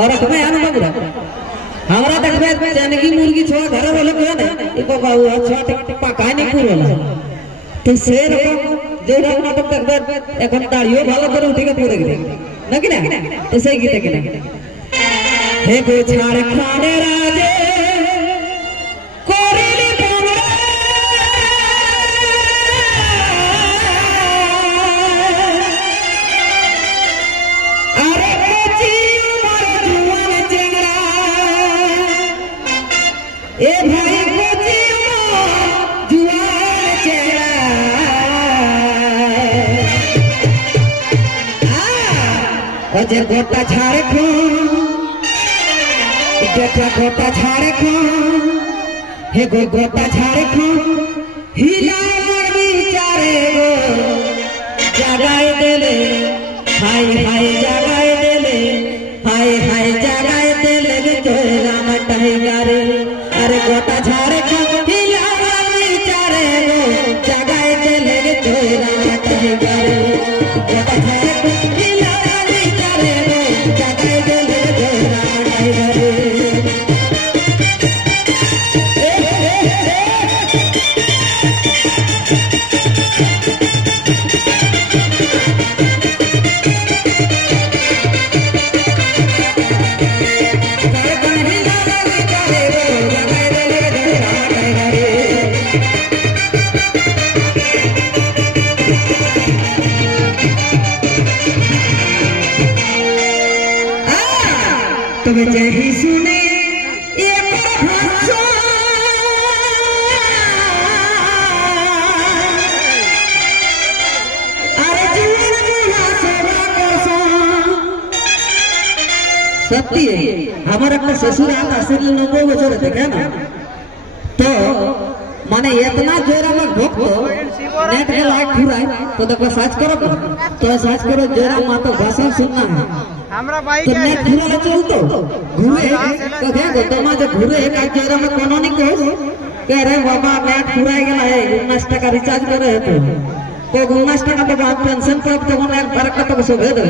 और तुम्हें आने बगुरा हमरा देखबे जानकी मुर्गी छोड़ घर वाले को ना एको बाबू छोड़ पकाय नहीं पुरोला तो शेर को जेरा नाटक देखबे এখন দাঁড়িয়ে ভালো করে উঠে পড়ে গেল নাকি না এসে গীতে কিনা হে গো ছাড় খানে রাজে করিলি তোমরা আরে কচি আমার জুয়ান চেংড়া এ ভাই কচি আমার জুয়ান চেংড়া अजय गोटा झाड़ देखा गोटा झाड़ हे गो गोटा झाड़ हिला बिचारे गो जगाए देले हाय हाय जगाए देले हाय हाय जगाए देले राम टाइगारे अरे गोटा झाड़ हिला बिचारे गो जगाए देले राम टाइगारे गोटा झाड़ हिला तब जही सुने एक भाषा अरे जीवन बुला सेवा करसा सत्य हमारा अपना ससुर आता सिर्फ 90 बच्चे रहते क्या ना तो माने इतना जोरा में भोगतो नेट के लाइक पूरा तो देखो सर्च करो तो सर्च करो जोरा मातो भाषा सुनना है हमरा भाई तो नेट पूरा चलतो घुरे तो देखो तमा जो घुरे का जोरा में कोनो नहीं को कह रहे बाबा नेट पूरा गेला है 19 टका रिचार्ज करे है तो 19 टका तो बात पेंशन पर तो मन एक बरकत तो सो दे दो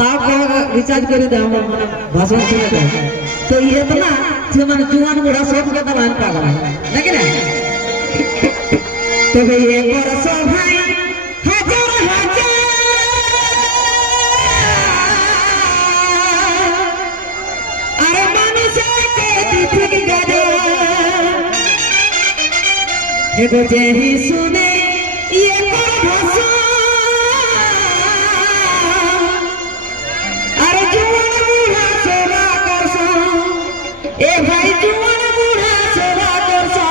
ताप का रिचार्ज कर दे हम भाषण सुने तो ये इतना जो मन जुआन बूढ़ा सब के दलान पागल है ना तो ये बरसो भाई हजार हजार अरे मनुष्य के दिख गया हे गो जेही सुने ये भाषा अरे जुआन बूढ़ा सेवा करसा ए भाई जुआन बूढ़ा सेवा करसा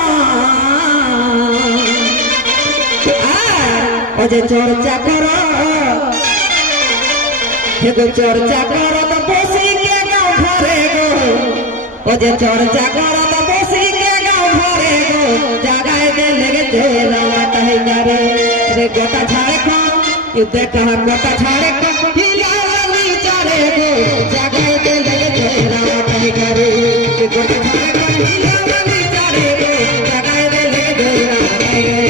अजय चर्चा करो हे गो चर्चा करो तो बसी के गाँव भरे गो अजय चर्चा करो तो बसी के गाँव भरे गो जगाए दे लगे तेरा टाइगारे रे गोटा झाड़े खा ये देखा गोटा झाड़े खा हिला बिचारे गो जगाए दे लगे तेरा टाइगारे रे गोटा झाड़े खा हिला बिचारे गो जगाए दे लगे तेरा टाइगारे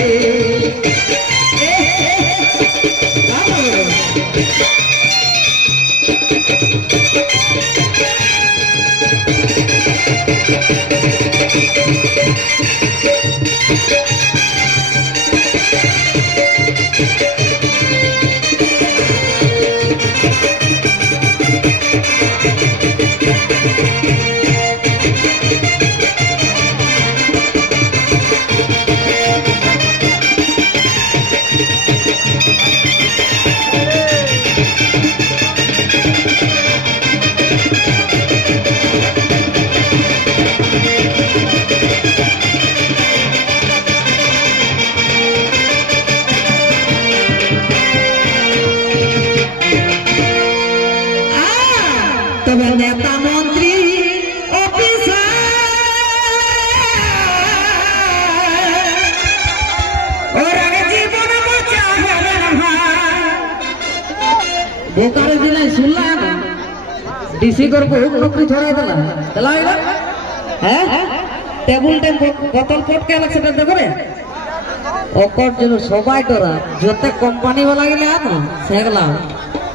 तब नेता मंत्री ऑफिसर और जीवन बचा बोकारो जिला सुनला ना डीसी को नौकरी छोड़ा दिला दिलाएगा है टेबुल बोतल कोट के अलग से देखो रे ओकर जो सबाई डरा जोते कंपनी वाला गेले ना सेगला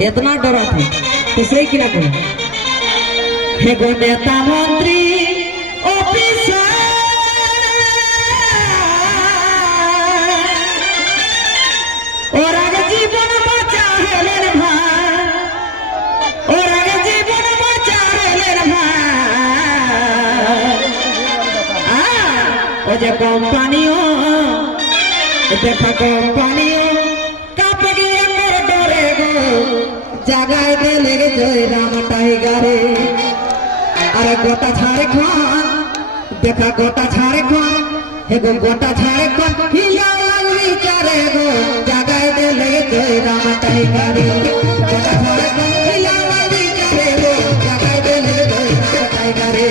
इतना डरा था तीसरे की ना হে গো নেতা মন্ত্রী অফিসার ওর আগে জীবন বাঁচা হলেন ভাই, ওর আগে জীবন বাঁচা হলেন ভাই। ও যে কোম্পানিও দেখা কোম্পানিও কাঁপে গিয়ে মোর ডরে গো জাগায় দিলে জয়রাম টাইগারে। আরে গোটা ঝাড়খণ্ড দেখা গোটা ঝাড়খণ্ড হে গো গোটা ঝাড়খণ্ড হিলা লাগবি চারে গো জাগায় দিলে জয়রাম টাইগারে। গোটা ঝাড়খণ্ড হিলা লাগবি চারে গো জাগায় দিলে জয়রাম টাইগারে।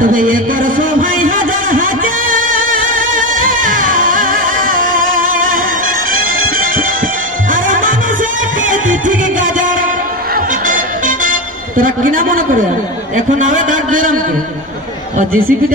তবে এ করছো ভাই হাজার হাজার আর মানুষের ঠিক গাজার তোরা কিনা মনে করে এখন আবে দাঁড় জেরাম জিসিপি